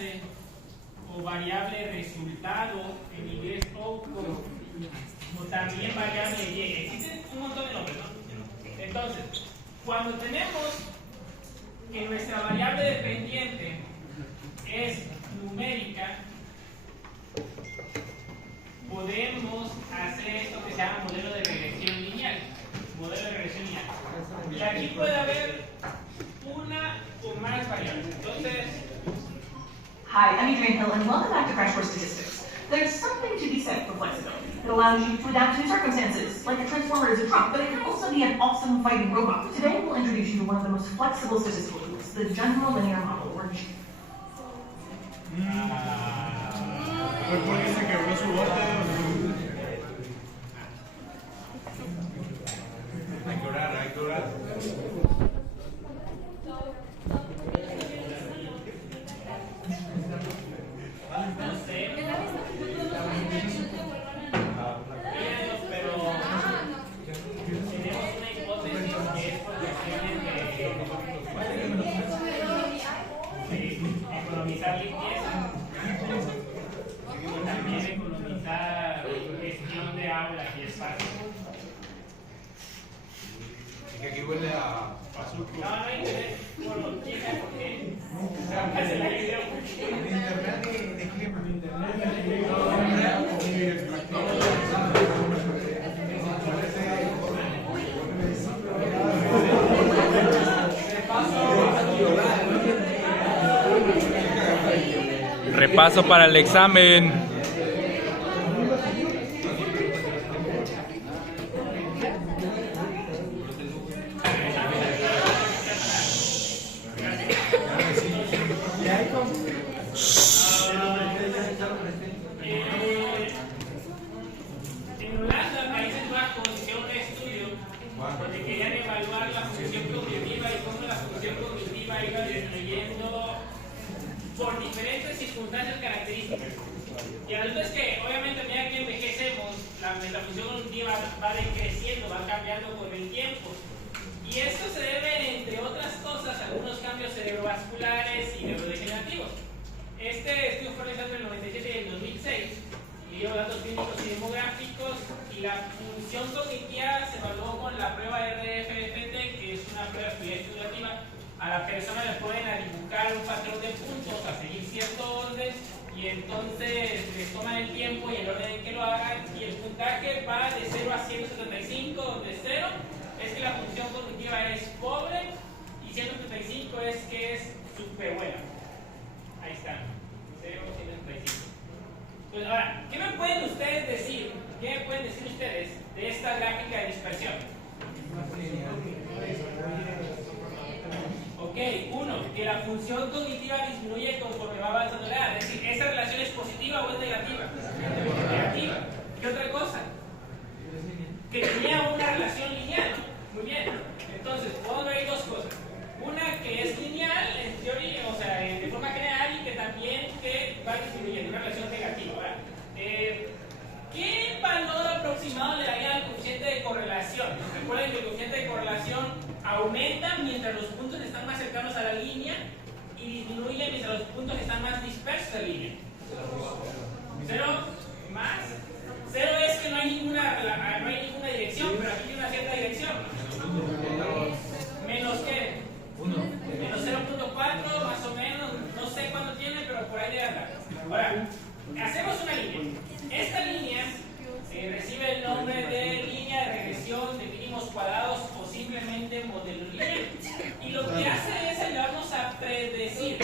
alcance o variable resultado en inglés outcome, o también variable y. Existen un montón de nombres, ¿no? Entonces, cuando tenemos que nuestra variable dependiente es numérica, podemos hacer esto que se llama modelo de regresión lineal. Modelo de regresión lineal. Y aquí puede haber una o más variables. Entonces, hi, I'm Adrienne Hill, and welcome back to Crash Course Statistics. There's something to be said for flexibility. It allows you to adapt to new circumstances, like a transformer is a truck, but it can also be an awesome fighting robot. Today, we'll introduce you to one of the most flexible statistical tools, the General Linear Model, or G. ¿Por qué se quebró su bote? Hay que orar, hay que orar. no sé. Pero tenemos una hipótesis que es por cuestiones de economizar limpieza y también economizar gestión de aula y espacio. Es que aquí huele a azúcar. No hay interés por los chicas porque se la video. En internet de clima. Repaso para el examen. En Holanda, Países Bajos, hicieron un estudio donde querían evaluar la función cognitiva y cómo la función cognitiva iba disminuyendo por diferentes circunstancias características. Y la verdad es que, obviamente, a medida que envejecemos, la función cognitiva va decreciendo, va cambiando con el tiempo. Y esto se debe, entre otras cosas, a algunos cambios cerebrovasculares y neurodegenerativos. Este estudio fue realizado entre el 97 y el 2006, midió datos clínicos y demográficos, y la función cognitiva se evaluó con la prueba RFFT, que es una prueba de actividad estudiativa. A la persona le pueden dibujar un patrón de puntos, a seguir cierto orden, y entonces les toman el tiempo y el orden en que lo hagan, y el puntaje va de 0 a 175, donde 0 es que la función cognitiva es pobre, y 175 es que es súper buena. Ahí está, 0, 175. Pues ahora, ¿qué me pueden ustedes decir? ¿Qué me pueden decir ustedes de esta gráfica de dispersión? Ok, uno, que la función cognitiva disminuye conforme va avanzando la edad. Es decir, ¿esa relación es positiva o es negativa? Negativa. ¿Qué otra cosa? Que tenía una relación lineal. Muy bien. Entonces, podemos ver dos cosas. Una que es lineal, en teoría, o sea, de forma general, y que también que va disminuyendo, una relación negativa. ¿Verdad? ¿Qué valor aproximado le daría al coeficiente de correlación? Recuerden que el coeficiente de correlación aumenta mientras los puntos están más cercanos a la línea y disminuye mientras los puntos están más dispersos de la línea. ¿Cero más? Cero es que no hay ninguna dirección, pero aquí hay una cierta dirección. ¿Menos qué? Menos 0.4, más o menos, no sé cuánto tiene, pero por ahí debe andar. Ahora, hacemos una línea. Esta línea recibe el nombre de línea de regresión de mínimos cuadrados o simplemente modelo lineal. Y lo que hace es ayudarnos a predecir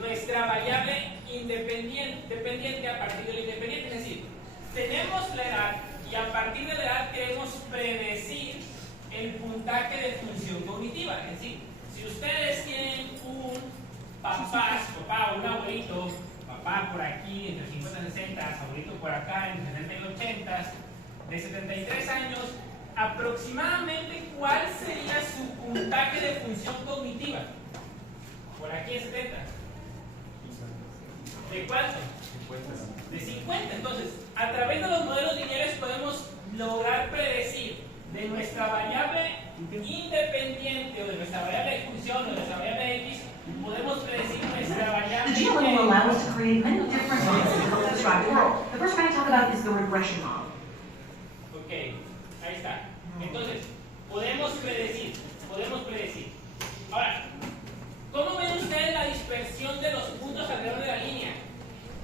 nuestra variable dependiente a partir de la independiente. Es decir, tenemos la edad y a partir de la edad queremos predecir el puntaje de función cognitiva. Es decir, si ustedes tienen un papá, un abuelito, papá por aquí entre 50 y 60, abuelito por acá entre 70 y 80, de 73 años, aproximadamente ¿cuál sería su puntaje de función cognitiva? Por aquí es 70. ¿De cuánto? 50. De 50. Entonces, a través de los modelos lineales podemos lograr predecir de nuestra variable independiente o de nuestra variable de función o de nuestra variable de X create many different models to help describe the world. The first we're going to talk about is the regression model. Ok, ahí está. Entonces, podemos predecir. Ahora, ¿cómo ven ustedes la dispersión de los puntos alrededor de la línea?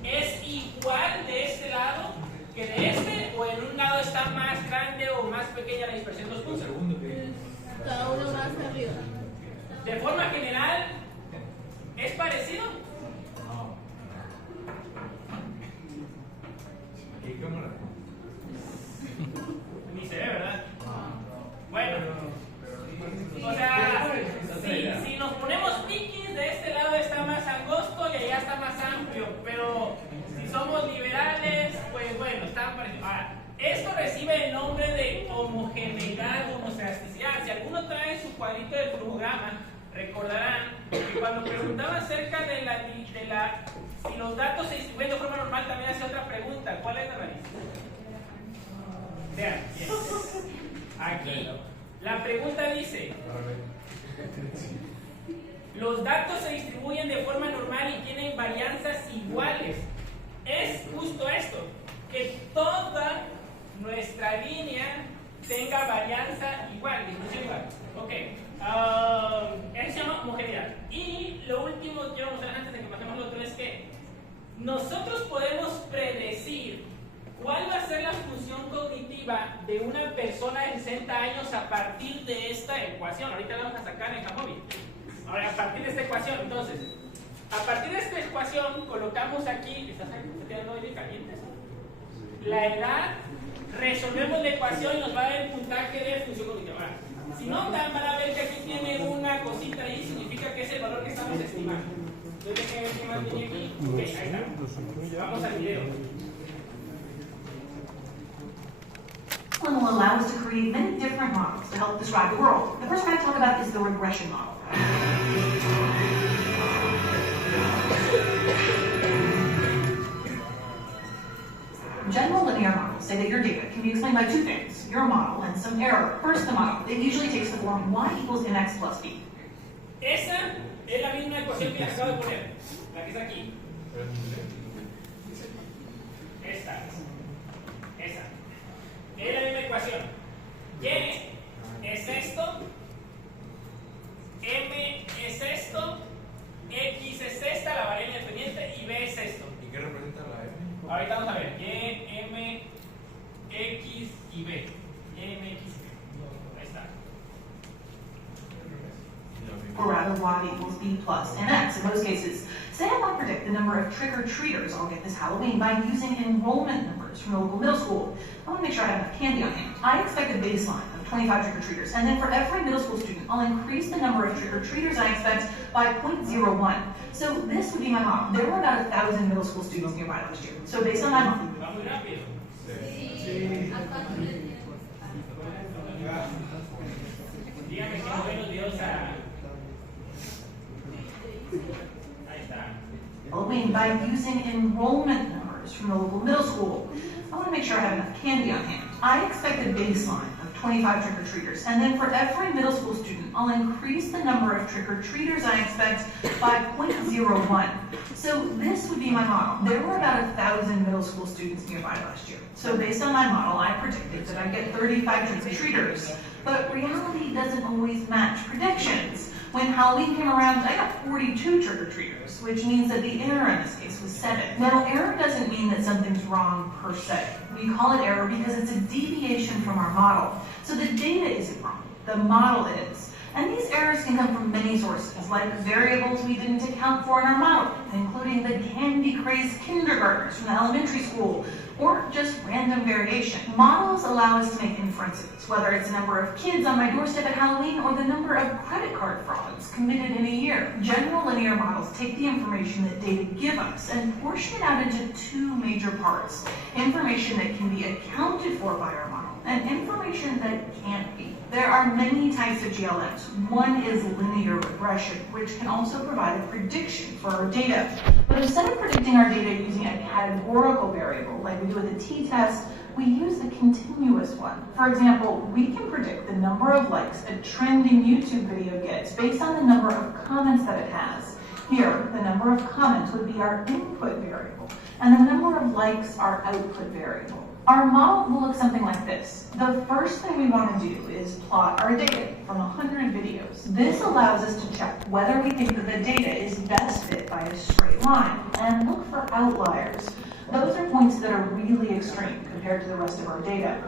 ¿Es igual de este lado que de este? ¿O en un lado está más grande o más pequeña la dispersión de los puntos? Cada uno más arriba. De forma general, ¿es parecido? ¿Qué cámara? Ni se ve, ¿verdad? Bueno, o sea, si nos ponemos piquis, de este lado está más angosto y allá está más amplio, pero si somos liberales, pues bueno, están parecidos. Ahora, esto recibe el nombre de homogeneidad o homoelasticidad. Si alguno trae su cuadrito del programa, recordarán que cuando preguntaba acerca de si los datos se distribuyen de forma normal, también hacía otra pregunta. ¿Cuál es la raíz? Vean, bien. Aquí, la pregunta dice: los datos se distribuyen de forma normal y tienen varianzas iguales. Es justo esto, que toda nuestra línea tenga varianza igual, distribución igual. Ok, eso se llama homogeneidad. Y lo último que quiero mostrar antes de que pasemos lo otro es que nosotros podemos predecir cuál va a ser la función cognitiva de una persona de 60 años a partir de esta ecuación. Ahorita la vamos a sacar en Jamovi. Ahora, a partir de esta ecuación, entonces, a partir de esta ecuación, colocamos aquí, ¿está quedando hoy calientes? La edad, resolvemos la ecuación y nos va a dar el puntaje de función cognitiva. Ahora, si notan, van a ver que aquí tiene una cosita ahí, significa que es el valor que estamos estimando. Entonces, ¿qué más tiene aquí? Ok, ahí está. Vamos al video. Will allow us to create many different models to help describe the world. The first we're going to talk about is the regression model. General linear models say that your data can be explained by two things: your model and some error. First, the model. It usually takes the form y equals mx plus b. Esa es la misma ecuación que acabo de poner, la que está aquí. Esa. Es la misma ecuación. Y es esto, M es esto, X es esta, la variable independiente, y B es esto. ¿Y qué representa la M? Ahorita vamos a ver. Y, M, X y B. Y, M, X y B. Ahí está. Or rather, y equals b plus mx. In most cases, say I want to predict the number of trick-or-treaters I'll get this Halloween by using enrollment numbers from the local middle school. I want to make sure I have enough candy on hand. I expect a baseline of 25 trick-or-treaters, and then for every middle school student, I'll increase the number of trick-or-treaters I expect by 0.01. So this would be my model. There were about 1,000 middle school students nearby last year. So based on my model, Va muy rápido. Dígame si no ven los videos a... Ahí está. Halloween by using enrollment numbers from the local middle school. I want to make sure I have enough candy on hand. I expect a baseline of 25 trick-or-treaters, and then for every middle school student, I'll increase the number of trick-or-treaters I expect by 0.01. So this would be my model. There were about 1,000 middle school students nearby last year. So based on my model, I predicted that I'd get 35 trick-or-treaters. But reality doesn't always match predictions. When Halloween came around, I got 42 trick-or-treaters, which means that the error in this case was 7. Now, error doesn't mean that something's wrong per se. We call it error because it's a deviation from our model. So the data isn't wrong, the model is. And these errors can come from many sources, like variables we didn't account for in our model, including the candy-crazed kindergartners from the elementary school, or just random variation. Models allow us to make inferences, whether it's the number of kids on my doorstep at Halloween or the number of credit card frauds committed in a year. General linear models take the information that data give us and portion it out into two major parts: information that can be accounted for by our model and information that can't be. There are many types of GLMs. One is linear regression, which can also provide a prediction for our data. But instead of predicting our data using a categorical variable, like we do with the t-test, we use the continuous one. For example, we can predict the number of likes a trending YouTube video gets based on the number of comments that it has. Here, the number of comments would be our input variable, and the number of likes our output variable. Our model will look something like this. The first thing we want to do is plot our data from 100 videos. This allows us to check whether we think that the data is best fit by a straight line, and look for outliers. Those are points that are really extreme compared to the rest of our data.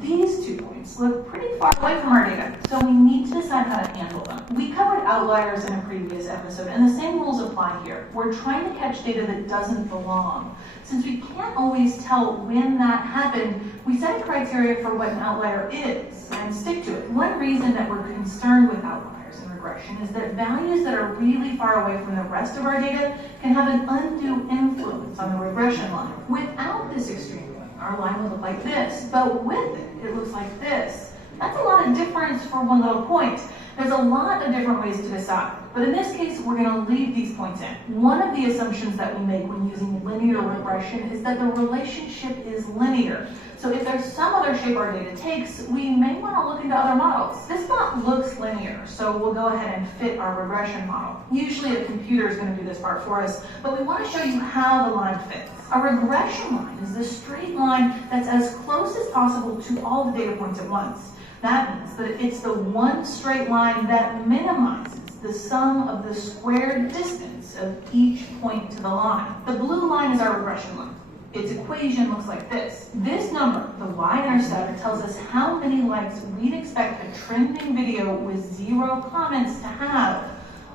These 2 points look pretty far away from our data, so we need to decide how to handle them. We covered outliers in a previous episode, and the same rules apply here. We're trying to catch data that doesn't belong. Since we can't always tell when that happened, we set a criteria for what an outlier is and stick to it. One reason that we're concerned with outliers in regression is that values that are really far away from the rest of our data can have an undue influence on the regression line. Without this extreme, our line would look like this, but with it, it looks like this. That's a lot of difference for one little point. There's a lot of different ways to decide, but in this case, we're going to leave these points in. One of the assumptions that we make when using linear regression is that the relationship is linear. So if there's some other shape our data takes, we may want to look into other models. This plot looks linear, so we'll go ahead and fit our regression model. Usually a computer is going to do this part for us, but we want to show you how the line fits. A regression line is the straight line that's as close as possible to all the data points at once. That means that it's the one straight line that minimizes the sum of the squared distance of each point to the line. The blue line is our regression line. Its equation looks like this. This number, the y-intercept, tells us how many likes we'd expect a trending video with 0 comments to have.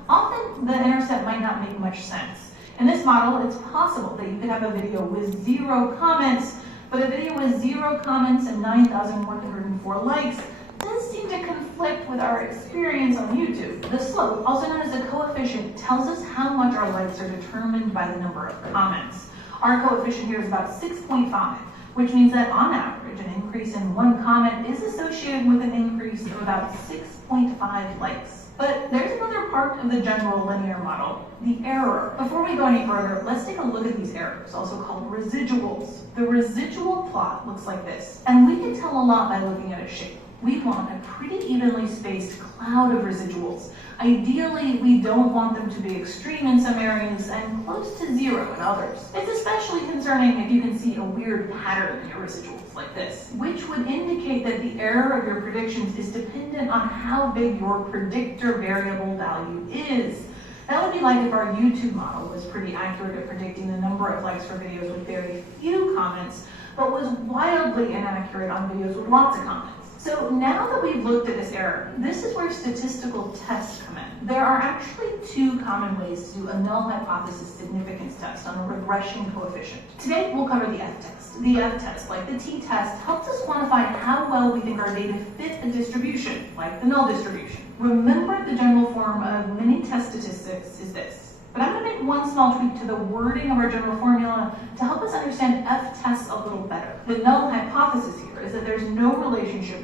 Often, the intercept might not make much sense. In this model, it's possible that you could have a video with 0 comments, but a video with 0 comments and 9,104 likes does seem to conflict with our experience on YouTube. The slope, also known as the coefficient, tells us how much our likes are determined by the number of comments. Our coefficient here is about 6.5, which means that on average, an increase in 1 comment is associated with an increase of about 6.5 likes. But there's another part of the general linear model, the error. Before we go any further, let's take a look at these errors, also called residuals. The residual plot looks like this, and we can tell a lot by looking at its shape. We want a pretty evenly spaced cloud of residuals. Ideally, we don't want them to be extreme in some areas and close to 0 in others. It's especially concerning if you can see a weird pattern in your residuals like this, which would indicate that the error of your predictions is dependent on how big your predictor variable value is. That would be like if our YouTube model was pretty accurate at predicting the number of likes for videos with very few comments, but was wildly inaccurate on videos with lots of comments. So now that we've looked at this error, this is where statistical tests come in. There are actually 2 common ways to do a null hypothesis significance test on a regression coefficient. Today, we'll cover the f-test. The f-test, like the t-test, helps us quantify how well we think our data fit a distribution, like the null distribution. Remember, the general form of mini-test statistics is this. But I'm going to make one small tweak to the wording of our general formula to help us understand f-tests a little better. The null hypothesis here is that there's no relationship.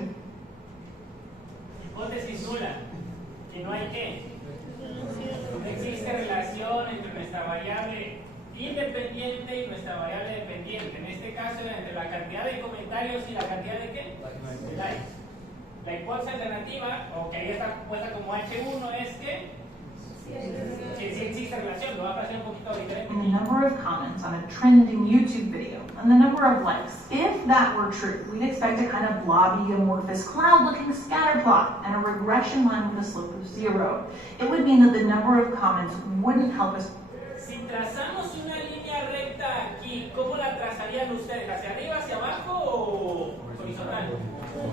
Hipótesis nula, que no hay qué. No existe relación entre nuestra variable independiente y nuestra variable dependiente. En este caso, entre la cantidad de comentarios y la cantidad de qué? De likes. La hipótesis alternativa, o que ahí está puesta como H1, es que sí existe relación, lo va a pasar un poquito diferente. And the number of comments on a trending YouTube video, and the number of likes. If that were true, we'd expect a kind of blobby, amorphous, cloud-looking scatter plot and a regression line with a slope of 0. It would mean that the number of comments wouldn't help us. Si trazamos una línea recta aquí, ¿cómo la trazarían ustedes? ¿Hacia arriba, hacia abajo o horizontal?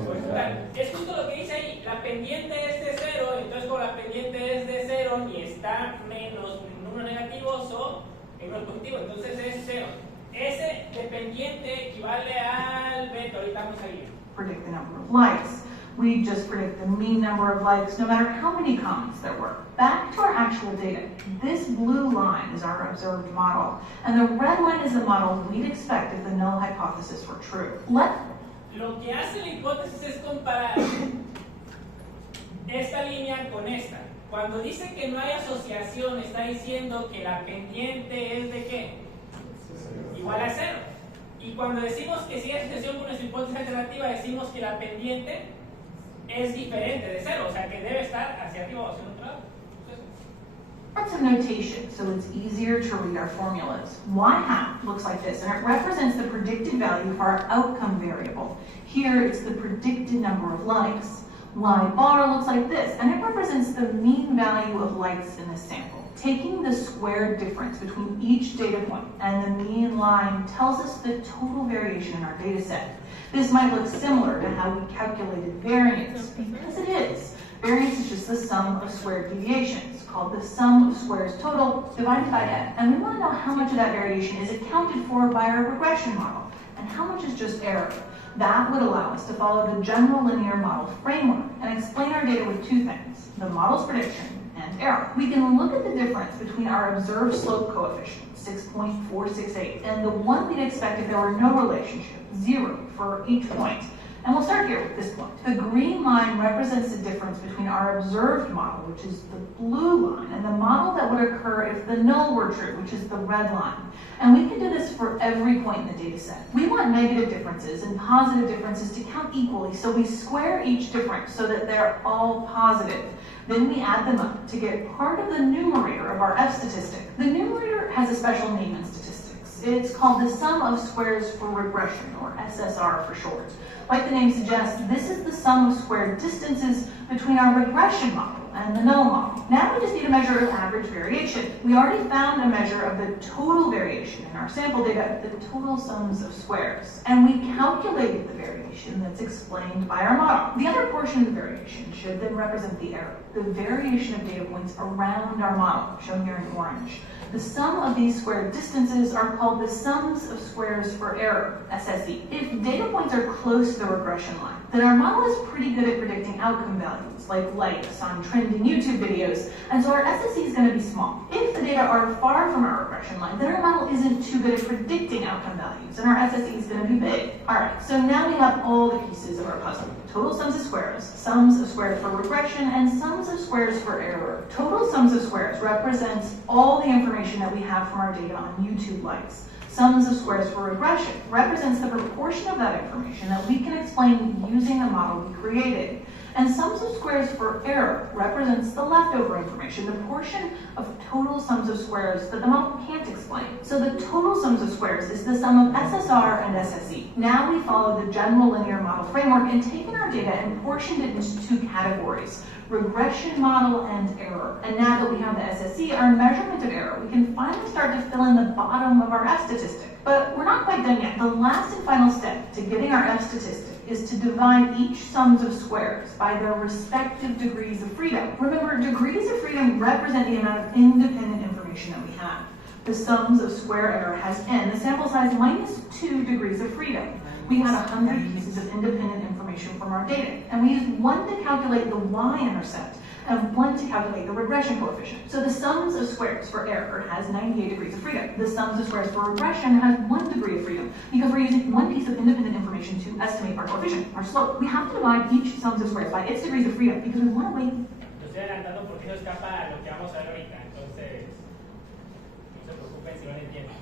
Horizontal. Es justo lo que dice ahí, la pendiente es de 0, entonces como la pendiente es de 0, ni está menos números negativos o en número positivo, entonces es 0. Ese dependiente equivale al beta, ahorita vamos a ir. Predict the number of likes. We just predict the mean number of likes no matter how many comments there were. Back to our actual data. This blue line is our observed model, and the red line is the model we'd expect if the null hypothesis were true. Lo que hace la hipótesis es comparar esta línea con esta. Cuando dice que no hay asociación, está diciendo que la pendiente es de ¿qué? Igual a 0. Y cuando decimos que sí hay asociación con nuestra hipótesis alternativa, decimos que la pendiente es diferente de 0, o sea que debe estar hacia arriba o hacia el otro lado. Let's points of notation so it's easier to read our formulas. Y hat looks like this, and it represents the predicted value for our outcome variable. Here, it's the predicted number of likes. Y bar looks like this, and it represents the mean value of likes in the sample. Taking the squared difference between each data point and the mean line tells us the total variation in our data set. This might look similar to how we calculated variance, because it is. Variance is just the sum of squared deviations, called the sum of squares total divided by n. And we want to know how much of that variation is accounted for by our regression model, and how much is just error. That would allow us to follow the general linear model framework and explain our data with two things: the model's prediction and error. We can look at the difference between our observed slope coefficient, 6.468, and the one we'd expect if there were no relationship, 0, for each point. And we'll start here with this point. The green line represents the difference between our observed model, which is the blue line, and the model that would occur if the null were true, which is the red line. And we can do this for every point in the data set. We want negative differences and positive differences to count equally, so we square each difference so that they're all positive. Then we add them up to get part of the numerator of our F statistic. The numerator has a special name in statistics. It's called the sum of squares for regression, or SSR for short. Like the name suggests, this is the sum of squared distances between our regression model and the null model. Now we just need a measure of average variation. We already found a measure of the total variation in our sample data, the total sums of squares. And we calculated the variation that's explained by our model. The other portion of the variation should then represent the error, the variation of data points around our model, shown here in orange. The sum of these squared distances are called the sums of squares for error, SSE. If data points are close to the regression line, then our model is pretty good at predicting outcome values, like likes on trending YouTube videos, and so our SSE is going to be small. If the data are far from our regression line, then our model isn't too good at predicting outcome values, and our SSE is going to be big. Alright, so now we have all the pieces of our puzzle. Total sums of squares for regression, and sums of squares for error. Total sums of squares represents all the information that we have from our data on YouTube likes. Sums of squares for regression represents the proportion of that information that we can explain using the model we created. And sums of squares for error represents the leftover information, the portion of total sums of squares that the model can't explain. So the total sums of squares is the sum of SSR and SSE. Now we follow the general linear model framework and taken our data and portioned it into two categories: regression model and error. And now that we have the SSE, our measurement of error, we can finally start to fill in the bottom of our F statistic. But we're not quite done yet. The last and final step to getting our F statistic is to divide each sums of squares by their respective degrees of freedom. Remember, degrees of freedom represent the amount of independent information that we have. The sums of square error has n, the sample size minus 2 degrees of freedom. We had 100 pieces of independent information from our data, and we used 1 to calculate the y-intercept and 1 to calculate the regression coefficient. So the sums of squares for error has 98 degrees of freedom. The sums of squares for regression has 1 degree of freedom, because we're using 1 piece of independent information to estimate our coefficient, our slope. We have to divide each sums of squares by its degrees of freedom, because we want to wait. Estoy adelantando porque no escapa a lo que vamos a ver ahorita, entonces no se preocupen si no lo entienden.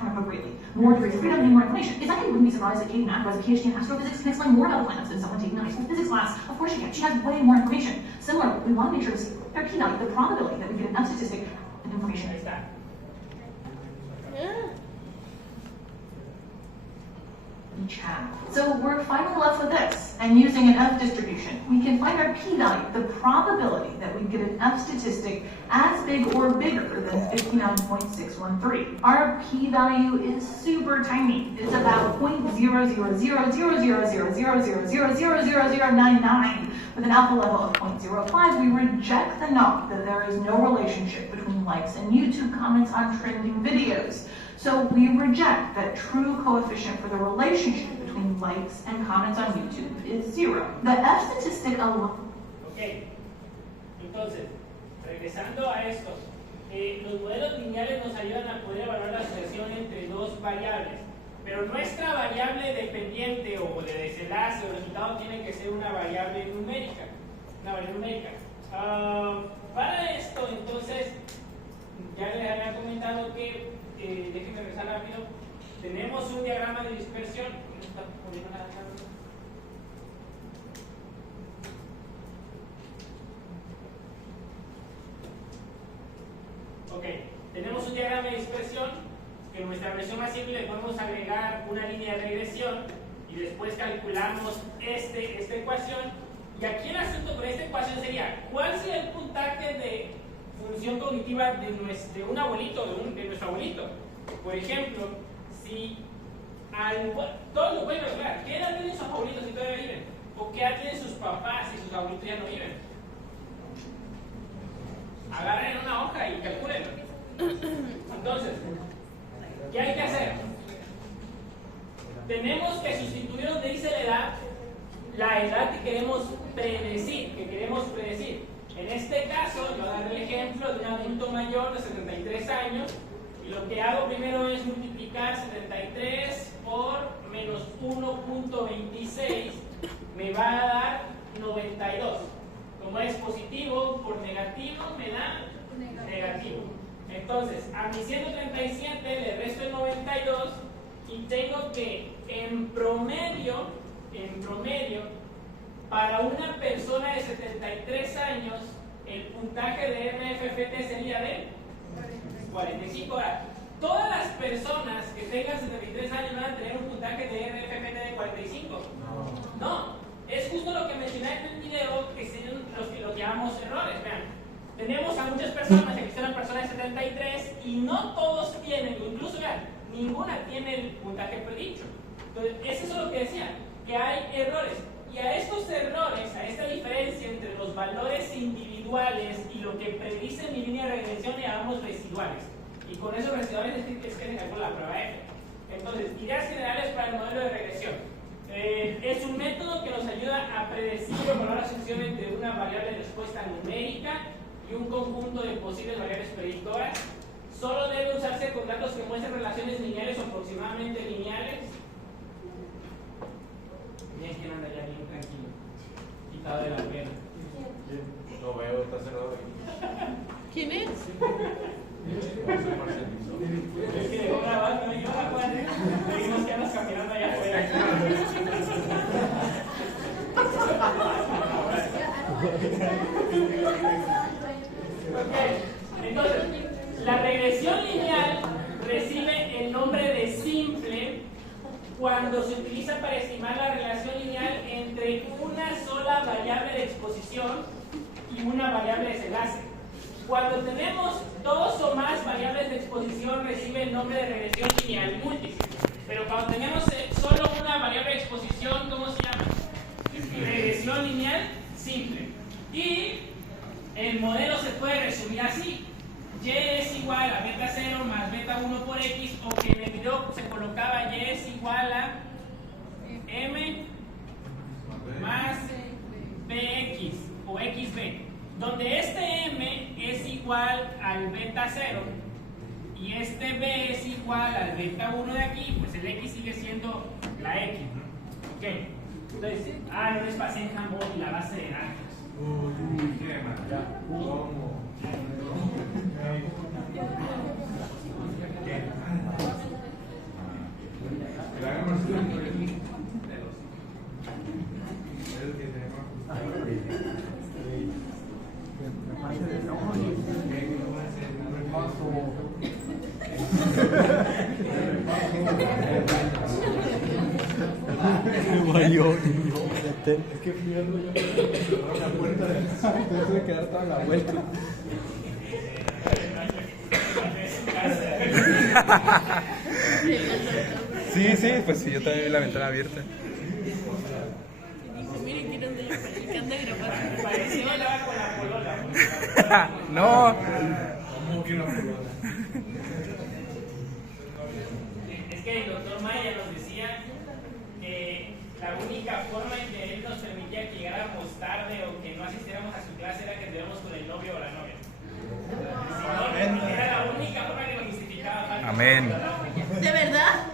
Appropriately. More degrees of freedom and more information. It's like you wouldn't be surprised that Katie Mack, who has a PhD in astrophysics, can explain more about planets than someone taking a high school physics class. Of course she can. She has way more information. Similarly, we want to make sure to see their p-value, the probability that we get enough statistic information. Ahí está. Each have. So we're finally left with this, and using an F distribution, we can find our p-value, the probability that we get an F statistic as big or bigger than 59.613. Our p-value is super tiny. It's about 0.0000000000000099 with an alpha level of 0.05. We reject the note that there is no relationship between likes and YouTube comments on trending videos. So we reject that true coefficient for the relationship between likes and comments on YouTube is 0. The F statistic alone. Ok, entonces, regresando a esto, los modelos lineales nos ayudan a poder evaluar la asociación entre dos variables, pero nuestra variable dependiente o de desenlace o resultado tiene que ser una variable numérica. Para esto, entonces, ya les había comentado que déjenme regresar rápido. Tenemos un diagrama de dispersión. ¿No está poniendo nada acá? Ok, tenemos un diagrama de dispersión que en nuestra versión más simple le podemos agregar una línea de regresión y después calculamos esta ecuación. Y aquí el asunto con esta ecuación sería, ¿cuál sería el puntaje de función cognitiva de un abuelito, de nuestro abuelito? Por ejemplo, si todos lo pueden calcular, ¿qué edad tienen sus abuelitos si todavía viven? ¿O qué edad tienen sus papás si sus abuelitos ya no viven? Agarren una hoja y calculen. Entonces, ¿qué hay que hacer? Tenemos que sustituir donde dice la edad que queremos predecir, En este caso, yo daré el ejemplo de un adulto mayor de 73 años, y lo que hago primero es multiplicar 73 por menos 1.26, me va a dar 92. Como es positivo por negativo, me da negativo. Entonces, a mi 137 le resto el 92 y tengo que, en promedio, para una persona de 73 años, el puntaje de RFFT sería de 45. Ahora, todas las personas que tengan 73 años van a tener un puntaje de RFFT de 45. No, es justo lo que mencioné en el video, que son los que lo llamamos errores. Vean, tenemos a muchas personas, aquí está una persona de 73 y no todos tienen, incluso vean, ninguna tiene el puntaje predicho. Entonces, eso es lo que decía, que hay errores. Y a estos errores, a esta diferencia entre los valores individuales y lo que predice mi línea de regresión, le llamamos residuales. Y con esos residuales es que se calcula la prueba F. Entonces, ideas generales para el modelo de regresión. Es un método que nos ayuda a predecir o evaluar la asociación entre una variable de respuesta numérica y un conjunto de posibles variables predictoras. Solo debe usarse con datos que muestren relaciones lineales o aproximadamente lineales. Bien, que anda ya bien tranquilo, quitado de la pena. Lo veo, está cerrado ahí. ¿Quién es? Es que dejó grabando y yo la cual le dimos que andas caminando allá afuera. Ok, entonces, la regresión lineal recibe el nombre de simple cuando se utiliza para estimar la relación lineal entre una sola variable de exposición y una variable de desenlace. Cuando tenemos dos o más variables de exposición recibe el nombre de regresión lineal múltiple. Pero cuando tenemos solo una variable de exposición, ¿cómo se llama? Regresión lineal simple. Y el modelo se puede resumir así. Y es igual a beta 0 más beta 1 por x, o que en el video se colocaba y es igual a m más bx o xb, donde este m es igual al beta 0 y este b es igual al beta 1 de aquí, pues el x sigue siendo la x, ¿no? Ok, entonces, no les pasé en Jamón y la base de datos. Uy, qué maravilla. ¿Cómo? Es que fui viendo yo por la puerta de tuve que dar toda la vuelta. Sí, pues sí, yo también vi la ventana abierta. Dijo, miren quién anda yo, el que anda grabando. Parecía hablar con la polola. No. ¿Cómo que una polola? Es que el doctor Maya nos decía que la única forma en que él nos permitía que llegáramos tarde o que no asistiéramos a su clase era que estuviéramos con el novio o la novia. Si no, era la única forma que nos justificaba. Amén. ¿De verdad?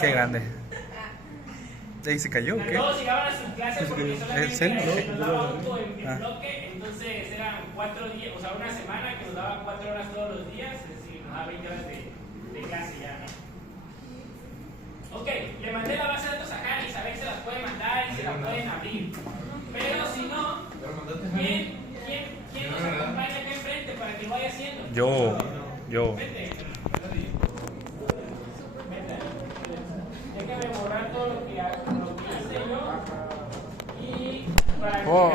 Qué grande. ¿Y se cayó o qué? Todos llegaban a su clase porque ¿Es solamente él, no? nos daba auto en bloque, entonces eran 4 días, o sea, una semana que nos daba 4 horas todos los días, es decir, nos daba 20 horas de clase ya, ¿no? Ok, le mandé la base de datos a Jani, a ver si se las puede mandar y se la pueden abrir. Pero si no, ¿quién nos acompaña acá enfrente? Yo. Vete. Déjame borrar todo lo que hice yo. Y para que Oh.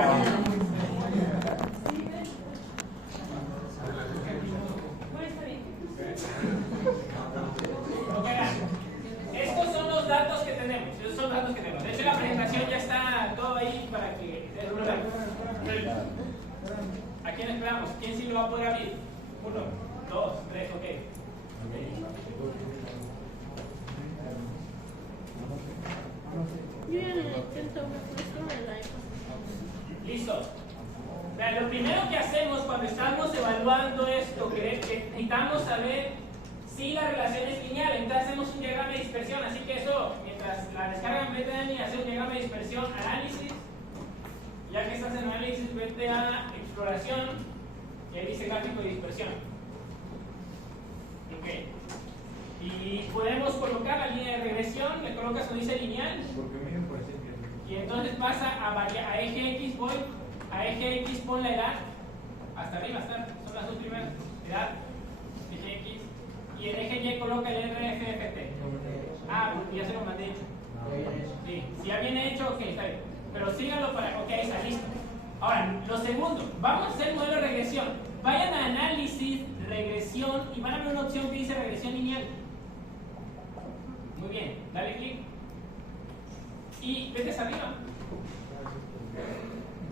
Ok, estos son los datos que tenemos. Estos son los datos que tenemos. De hecho, la presentación ya está todo ahí para que. ¿A quién esperamos? ¿Quién sí lo va a poder abrir? 1, 2, 3, ok. Yo ya no intento esto del iPhone. Listo. Vean, lo primero que hacemos cuando estamos evaluando esto, que necesitamos saber si la relación es lineal. Entonces hacemos un diagrama de dispersión. Así que eso, mientras la descargan, vete a hacer un diagrama de dispersión, análisis. Ya que estás en análisis, vete a exploración y ahí dice gráfico de dispersión. Ok. Y podemos colocar la línea de regresión, le colocas donde dice lineal. Y entonces pasa a eje X, voy a eje X, pon la edad. Hasta arriba están, son las dos primeras. Edad, eje X. Y en eje Y coloca el RFFT. Ah, porque ya se lo mandé hecho. Sí, si ya viene hecho, ok, está bien. Pero síganlo para. Ok, ahí está, listo. Ahora, lo segundo, vamos a hacer modelo de regresión. Vayan a análisis, regresión y van a ver una opción que dice regresión lineal. Muy bien, dale clic. Y vete hacia arriba.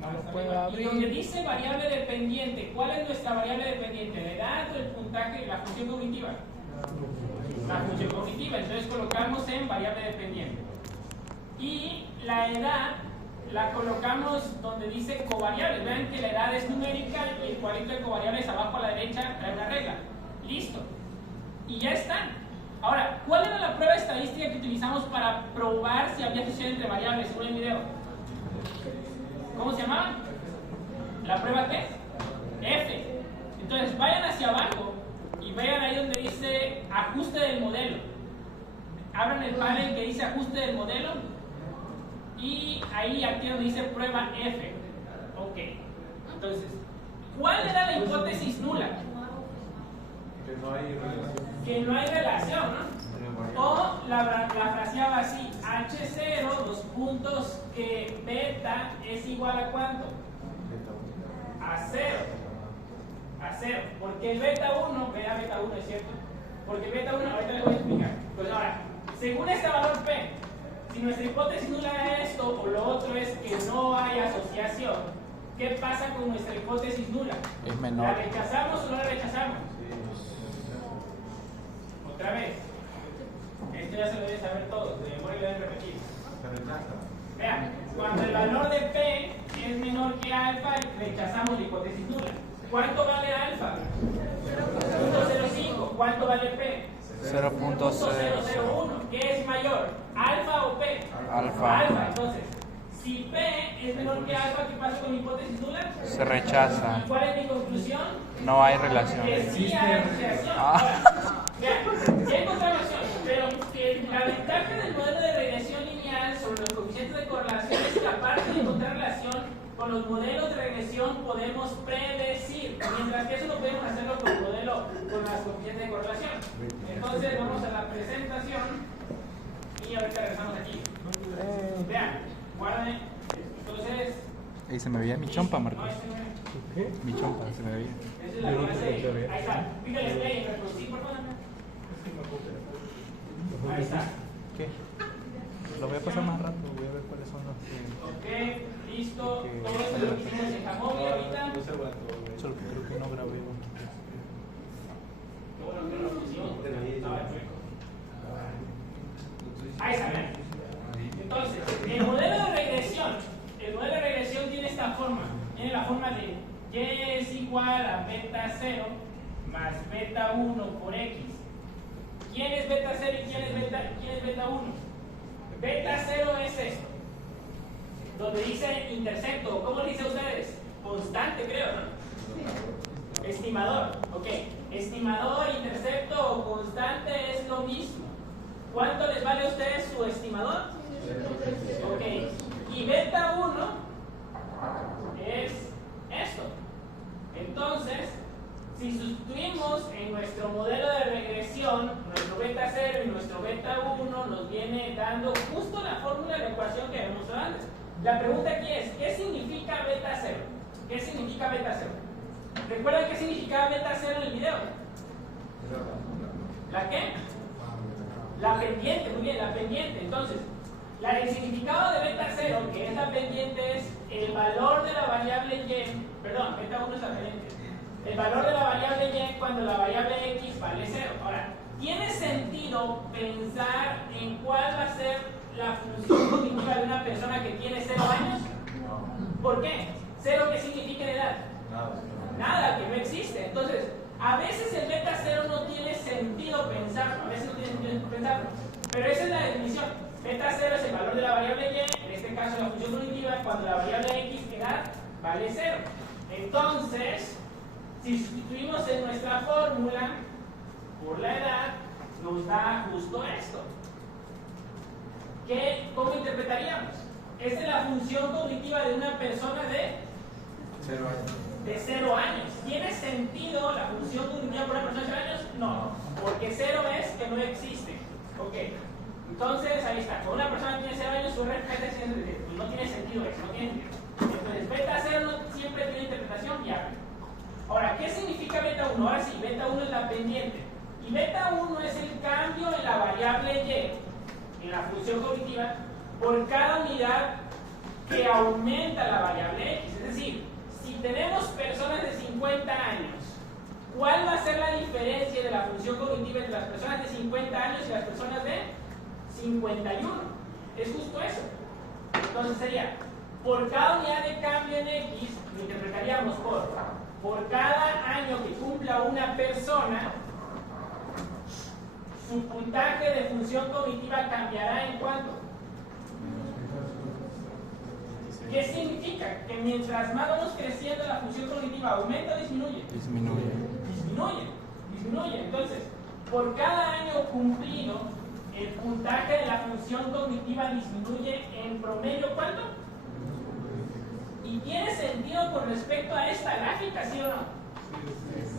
No lo puedo Y abrir. donde dice variable dependiente, ¿cuál es nuestra variable dependiente? ¿La edad o el puntaje? La función cognitiva. La función cognitiva, entonces colocamos en variable dependiente. Y la edad la colocamos donde dice covariables. Vean que la edad es numérica y el cuadrito de covariables abajo a la derecha trae una regla. Listo. Y ya están. Ahora, ¿cuál era la prueba estadística que utilizamos para probar si había asociación entre variables según el video? ¿Cómo se llamaba? ¿La prueba qué? F. Entonces, vayan hacia abajo y vean ahí donde dice ajuste del modelo. Abran el panel que dice ajuste del modelo y ahí aquí donde dice prueba F. Ok. Entonces, ¿cuál era la hipótesis nula? Que no hay relación. Que no hay relación, ¿no? O la fraseaba así, H0, dos puntos, que beta es igual a ¿cuánto? A 0. A 0. Porque el beta 1, vea beta 1, ¿es cierto? Porque el beta 1, ahorita les voy a explicar. Pues ahora, según este valor P, si nuestra hipótesis nula era esto, o lo otro es que no hay asociación, ¿qué pasa con nuestra hipótesis nula? Es menor. ¿La rechazamos o no la rechazamos? Otra vez. Esto ya se lo deben saber todos, de memoria lo deben repetir. Vean, cuando el valor de P es menor que alfa, rechazamos la hipótesis nula. ¿Cuánto vale alfa? 0.05. ¿Cuánto vale P? 0.001. ¿Qué es mayor? ¿Alfa o P? Alfa. Alfa. Entonces, si P es menor que alfa, ¿qué pasa con la hipótesis nula? Se rechaza. ¿Y cuál es mi conclusión? No hay relación. Que sí hay asociación. Ah. Ahora, vean, ya encontramos opción, pero que la ventaja del modelo de regresión lineal sobre los coeficientes de correlación es que aparte de encontrar relación, con los modelos de regresión podemos predecir, mientras que eso no podemos hacerlo con el modelo con las coeficientes de correlación. Entonces vamos a la presentación y ahorita regresamos aquí. Vean, guarden. Entonces, Ahí se me veía mi chompa, no, Marcos. este no es. Mi chompa se me veía. Esa es la clase. Ahí está. Pícale play en reproducir, por favor. Ahí está. ¿Qué? Lo voy a pasar más rápido, voy a ver cuáles son los que... Ok, listo. Todo esto lo hicimos en Jamovi ahorita. Solo que creo que no grabé. Lo bueno que no lo pusimos porque estaba chueco. Ahí está, vean. Entonces, el modelo de regresión tiene esta forma. Tiene la forma de y es igual a beta 0 más beta 1 por x. ¿Quién es beta 0 y quién es beta 1? Beta 0 es esto. Donde dice intercepto. ¿Cómo le dice a ustedes? Constante, creo, ¿no? Estimador. Ok. Estimador, intercepto o constante es lo mismo. ¿Cuánto les vale a ustedes su estimador? Ok. Y beta 1 es esto. Entonces, Si sustituimos en nuestro modelo de regresión, nuestro beta 0 y nuestro beta 1 nos viene dando justo la fórmula de la ecuación que habíamos mostrado antes. La pregunta aquí es, ¿qué significa beta 0? ¿Qué significa beta 0? ¿Recuerdan qué significaba beta 0 en el video? ¿La qué? La pendiente, muy bien, la pendiente. Entonces, el significado de beta 0, que es la pendiente, es el valor de la variable y, perdón, beta 1 es la pendiente. El valor de la variable y cuando la variable x vale 0. Ahora, ¿tiene sentido pensar en cuál va a ser la función cognitiva de una persona que tiene 0 años? ¿Por qué? ¿0 qué significa en edad? Nada, que no existe. Entonces, a veces el beta 0 no tiene sentido pensarlo, a veces no tiene sentido pensarlo, pero esa es la definición. Beta 0 es el valor de la variable y, en este caso la función cognitiva, cuando la variable x edad vale 0. Entonces, si sustituimos en nuestra fórmula por la edad, nos da justo esto. ¿Cómo interpretaríamos? Esta es la función cognitiva de una persona de 0 años. ¿Tiene sentido la función cognitiva por una persona de 0 años? No, porque 0 es que no existe. Ok, entonces ahí está. Con una persona que tiene 0 años, su RPT no tiene sentido eso, no tiene sentido. Entonces, beta 0 no siempre tiene interpretación viable. Ahora, ¿qué significa beta 1? Ahora sí, beta 1 es la pendiente. Y beta 1 es el cambio en la variable y, en la función cognitiva, por cada unidad que aumenta la variable x. Es decir, si tenemos personas de 50 años, ¿cuál va a ser la diferencia de la función cognitiva entre las personas de 50 años y las personas de 51? Es justo eso. Entonces sería, por cada unidad de cambio en x, lo interpretaríamos por cada año que cumpla una persona, su puntaje de función cognitiva cambiará en cuánto. ¿Qué significa? Que mientras más vamos creciendo la función cognitiva, ¿aumenta o disminuye? Disminuye. Entonces, por cada año cumplido, el puntaje de la función cognitiva disminuye en promedio ¿cuánto? ¿Y tiene sentido con respecto a esta gráfica, sí o no?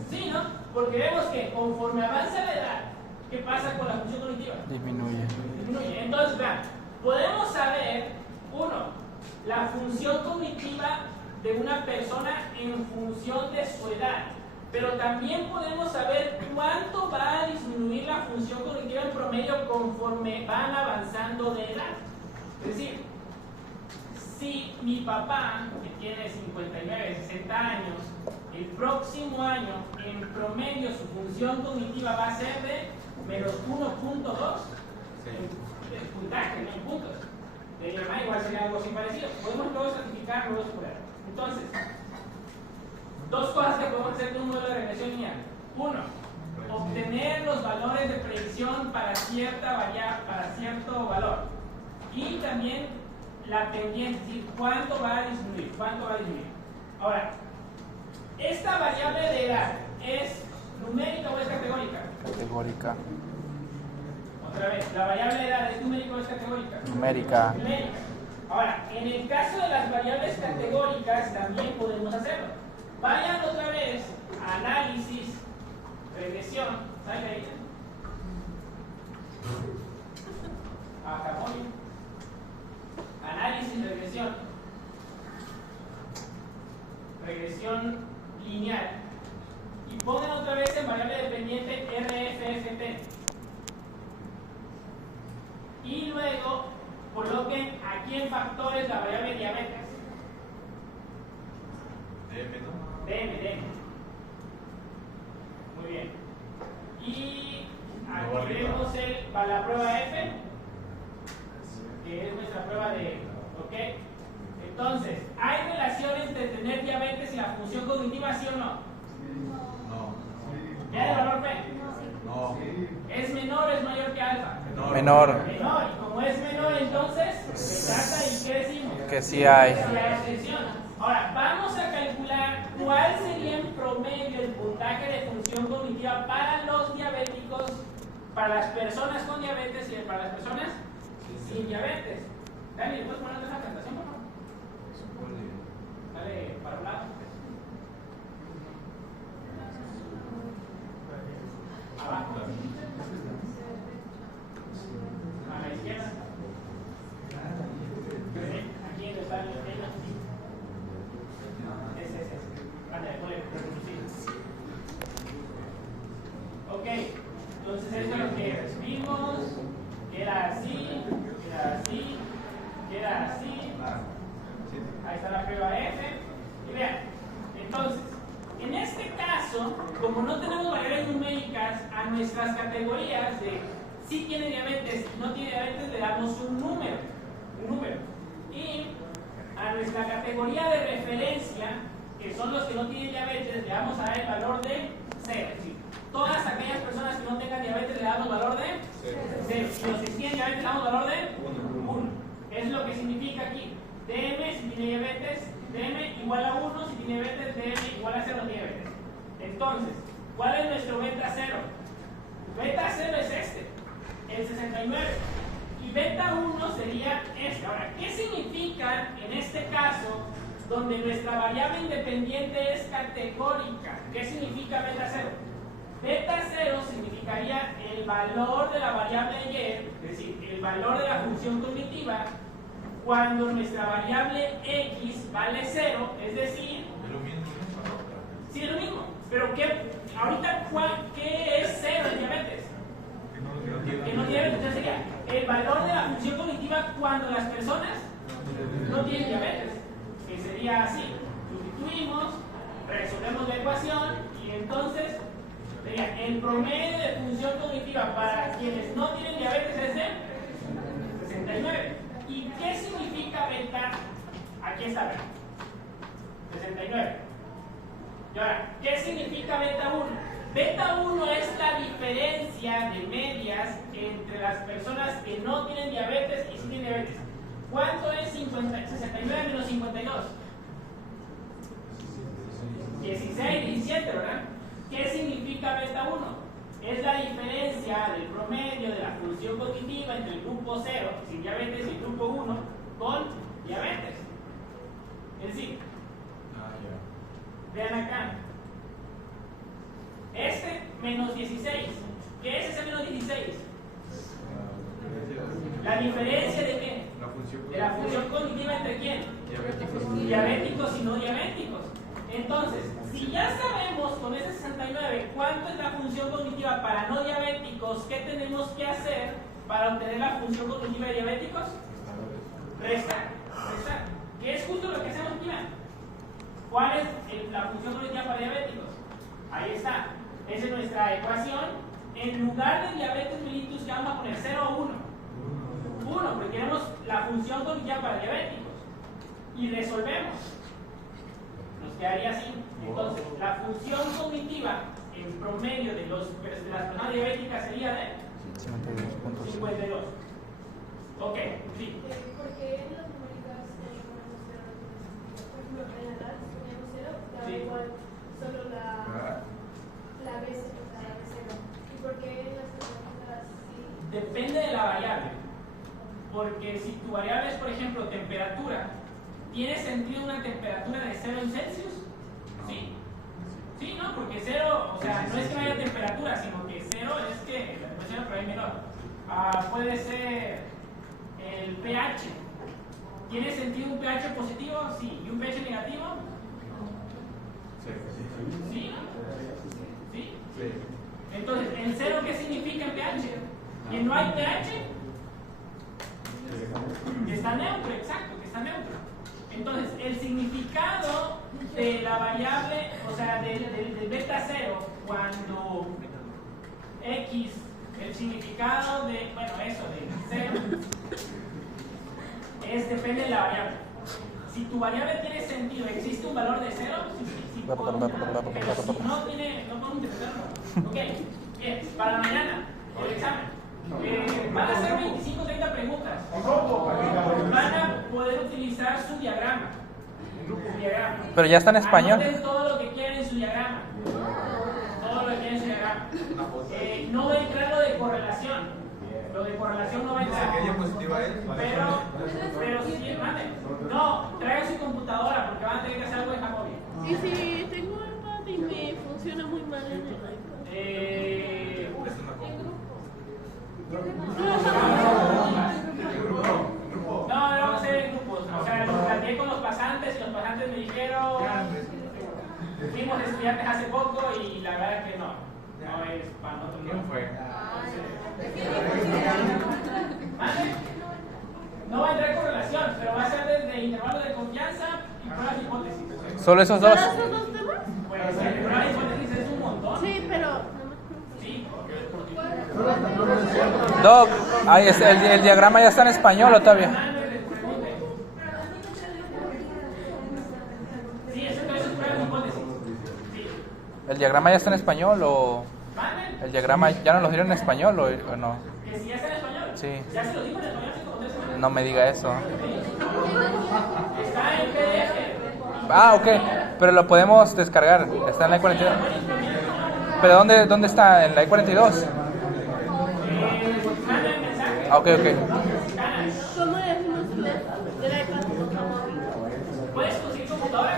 Sí, ¿no? Porque vemos que conforme avanza la edad, ¿qué pasa con la función cognitiva? Disminuye. Entonces, vean, podemos saber, la función cognitiva de una persona en función de su edad, pero también podemos saber cuánto va a disminuir la función cognitiva en promedio conforme van avanzando de edad. Es decir, si mi papá, que tiene 59, 60 años, el próximo año, en promedio, su función cognitiva va a ser de menos 1.2 el puntaje, no en puntos. De mi mamá igual sería algo así parecido. Podemos luego certificar, luego superar. Entonces, dos cosas que podemos hacer con un modelo de regresión lineal. Obtener los valores de predicción para cierta variable, para cierto valor. Y también la pendiente, es decir, cuánto va a disminuir, Ahora, esta variable de edad, ¿es numérica o es categórica? Categórica. Otra vez, ¿la variable de edad es numérica o es categórica? Numérica. Ahora, en el caso de las variables categóricas también podemos hacerlo. Vayan otra vez a análisis, regresión, ¿saben ahí? A Harmony. Análisis, regresión lineal. Y pongan otra vez en variable dependiente RFFT. Y luego coloquen aquí en factores la variable diabetes. DM. Muy bien. Y aquí vemos la prueba F, que es nuestra prueba de ¿ok? Entonces, ¿hay relación entre tener diabetes y la función cognitiva, sí o no? No. ¿Ya el valor P? No. ¿Es menor o es mayor que alfa? Menor. Menor, y como es menor, entonces se trata y ¿qué decimos? Que sí hay. Sí hay extensión. Ahora, vamos a calcular cuál sería en promedio el puntaje de función cognitiva para los diabéticos, para las personas con diabetes y para las personas sin diabetes. Dani, ¿puedes poner esa presentación, por favor? Dale para un lado. abajo. A la izquierda. Aquí en el tallo. Ese. Vale, voy a reproducir. Ok, entonces esto es lo que vimos, que era así, ahí está la prueba F, y vean, entonces, en este caso, como no tenemos variables numéricas, a nuestras categorías de si tiene diabetes y no tiene diabetes le damos un número, y a nuestra categoría de referencia, que son los que no tienen diabetes, le vamos a dar el valor de 0. Todas aquellas personas que no tengan diabetes le damos valor de 0. Y los que tienen diabetes le damos valor de 1. Es lo que significa aquí. DM si tiene diabetes, DM igual a 1, si tiene diabetes, DM igual a 0 si tiene diabetes. Entonces, ¿cuál es nuestro beta 0? Beta 0 es este, el 69. Y beta 1 sería este. Ahora, ¿qué significa en este caso donde nuestra variable independiente es categórica? ¿Qué significa beta 0? Beta 0 significaría el valor de la variable y, es decir, el valor de la función cognitiva cuando nuestra variable x vale 0, es decir... Es lo mismo, ¿no? Sí, es lo mismo, pero ahorita, ¿qué es 0 en diabetes? Que no tiene diabetes, entonces sería el valor de la función cognitiva cuando las personas no tienen diabetes, que sería así, sustituimos, resolvemos la ecuación y entonces sería el promedio de función cognitiva para quienes no tienen diabetes es de 69. ¿Y qué significa beta? Aquí está, ¿verdad? 69. Y ahora, ¿qué significa beta 1? Beta 1 es la diferencia de medias entre las personas que no tienen diabetes y sí tienen diabetes. ¿Cuánto es 69 menos 52? 16, 17, ¿verdad? ¿Qué significa beta 1? Es la diferencia del promedio de la función cognitiva entre el grupo 0, sin diabetes, y el grupo 1, con diabetes. Es decir, vean acá. Este menos 16. ¿Qué es ese menos 16? ¿La diferencia de qué? De la función cognitiva entre quién? Diabéticos y no diabéticos. Entonces, si ya sabemos con ese 69 cuánto es la función cognitiva para no diabéticos, ¿qué tenemos que hacer para obtener la función cognitiva de diabéticos? Restar. ¿Qué es justo lo que hacemos aquí? ¿Cuál es la función cognitiva para diabéticos? Ahí está. Esa es nuestra ecuación. En lugar de diabetes mellitus, ¿qué vamos a poner? 0 o 1. 1, porque queremos la función cognitiva para diabéticos. Y resolvemos. Nos quedaría así. Entonces, la función cognitiva en promedio de las personas diabéticas sería de 52. Ok, sí. ¿Por qué en las numéricas ponemos 0? Por ejemplo, en la edad ponemos 0, da Sí. igual solo la B, o sea, la B0. ¿Y por qué en las matemáticas sí? Depende de la variable. Porque si tu variable es, por ejemplo, temperatura, ¿tiene sentido una temperatura de 0 en Celsius? Sí. Sí, ¿no? Porque 0, o sea, no es que no haya temperatura, sino que 0 es que la ecuación por ahí menor. Puede ser el pH. ¿Tiene sentido un pH positivo? Sí. ¿Y un pH negativo? Sí. ¿Sí? Entonces, ¿el 0 qué significa en pH? ¿Que no hay pH? Que está neutro, exacto, que está neutro. Entonces, el significado de la variable, o sea, del beta 0, cuando x, el significado de, bueno, eso, de 0, depende de la variable. Si tu variable tiene sentido, existe un valor de 0, sí, pero si no tiene, no podemos interpretarlo. Ok, bien, para mañana, el examen. Van a ser 25 o 30 preguntas. Van a poder utilizar su diagrama. Pero ya está en español. Anoten todo lo que quieren en su diagrama. Todo lo que quieren en su diagrama. No va a entrar lo de correlación. Lo de correlación no va a entrar. ¿Qué diapositiva es? Pero sí, manden. No, traigan su computadora porque van a tener que hacer algo de Jacobi. Y si tengo iPad y me funciona muy mal en el iPad. No, no vamos a hacer en grupos. O sea, lo planteé con los pasantes y los pasantes me dijeron, fuimos estudiantes hace poco y la verdad es que no es para nosotros. ¿Quién fue? ¿Vale? No va a entrar con relación, pero va a ser desde intervalo de confianza y pruebas de hipótesis. ¿Solo esos dos? ¿Solo esos dos temas? Pues el prueba de hipótesis es un montón. Sí, pero... Sí, porque Doc, ahí es, el diagrama ya está en español o todavía. Sí, eso es prueba de hipótesis. Sí. ¿El diagrama ya está en español o ¿Vale? el diagrama ya nos lo dieron en español o no? Que si ya está en español. Sí. Ya se lo digo en español hace como 3 semanas. No me diga eso. Está en PDF. Ah, ok, pero lo podemos descargar. Está en la I-42. ¿Pero dónde está? ¿En la I-42? Manda el mensaje. Ah, ok. ¿Cómo decimos inglés? De la iPad, por favor. ¿Puedes conseguir computadora?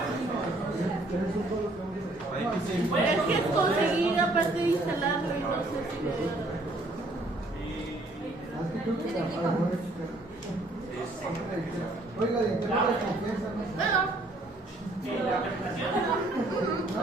Es que es conseguir aparte de instalarlo y no sé si Oiga, de interés de confianza, ¿no? Bueno, ¿La presentación? No,